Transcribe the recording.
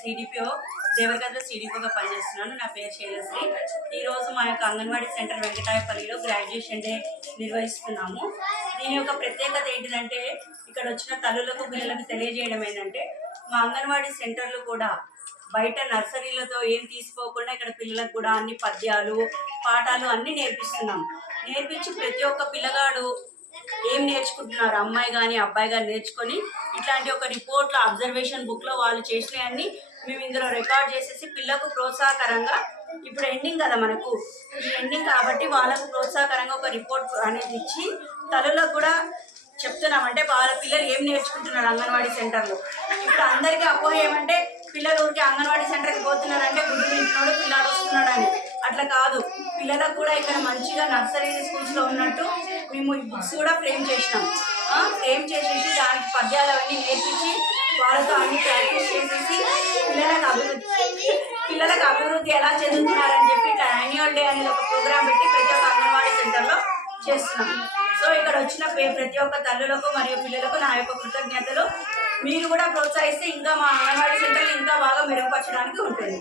CDPO Devarakadra సిడిపిఓగా పనిచేస్తున్నాను. నా పేరు శైలశ్రీ. ఈరోజు మా యొక్క అంగన్వాడీ సెంటర్ వెంకటాయపల్లిలో గ్రాడ్యుయేషన్ డే నిర్వహిస్తున్నాము. దీని యొక్క ప్రత్యేకత ఏంటిదంటే, ఇక్కడ వచ్చిన తల్లులకు పిల్లలకు తెలియజేయడం ఏంటంటే, మా అంగన్వాడీ సెంటర్లు కూడా బయట నర్సరీలతో ఏం తీసుకోకుండా ఇక్కడ పిల్లలకు కూడా అన్ని పద్యాలు పాఠాలు అన్నీ నేర్పిస్తున్నాం. నేర్పించి ప్రతి ఒక్క పిల్లగాడు ఏం నేర్చుకుంటున్నారు, అమ్మాయి కానీ అబ్బాయి కానీ నేర్చుకొని ఇట్లాంటి ఒక రిపోర్ట్లో అబ్జర్వేషన్ బుక్లో వాళ్ళు చేసినవన్నీ మేము ఇందులో రికార్డ్ చేసేసి పిల్లకు ప్రోత్సాహకరంగా, ఇప్పుడు ఎండింగ్ కదా మనకు ఈ ఎండింగ్ కాబట్టి వాళ్ళకు ప్రోత్సాహకరంగా ఒక రిపోర్ట్ అనేది ఇచ్చి తల్లులకు కూడా చెప్తున్నాం. అంటే వాళ్ళ పిల్లలు ఏం నేర్చుకుంటున్నారు అంగన్వాడీ సెంటర్లో. ఇప్పుడు అందరికీ అపోహ ఏమంటే, పిల్లలు ఊరికి అంగన్వాడీ సెంటర్కి పోతున్నారంటే గుడ్డు తింటున్నాడు పిల్లలు వస్తున్నాడు అని. అట్లా కాదు, పిల్లలకు కూడా ఇక్కడ మంచిగా నర్సరీ స్కూల్స్లో ఉన్నట్టు మేము ఈ బుక్స్ కూడా ఫ్రేమ్ చేసినాం. ఫ్రేమ్ చేసేసి దానికి పద్యాలు అవన్నీ నేర్పించి వాళ్ళతో అన్ని ప్రాక్టీస్ చేసేసి పిల్లలకు అభివృద్ధి ఎలా చెందుతున్నారని చెప్పి ఇట్లా యాన్యువల్ డే అనేది ఒక ప్రోగ్రామ్ పెట్టి ప్రతి ఒక్క అంగన్వాడీ సెంటర్లో చేస్తున్నాం. సో ఇక్కడ వచ్చిన ప్రతి ఒక్క తల్లులకు మరియు పిల్లలకు నా యొక్క కృతజ్ఞతలు. మీరు కూడా ప్రోత్సహిస్తే ఇంకా మా అంగన్వాడీ సెంటర్లు ఇంకా బాగా మెరుగుపరచడానికి ఉంటుంది.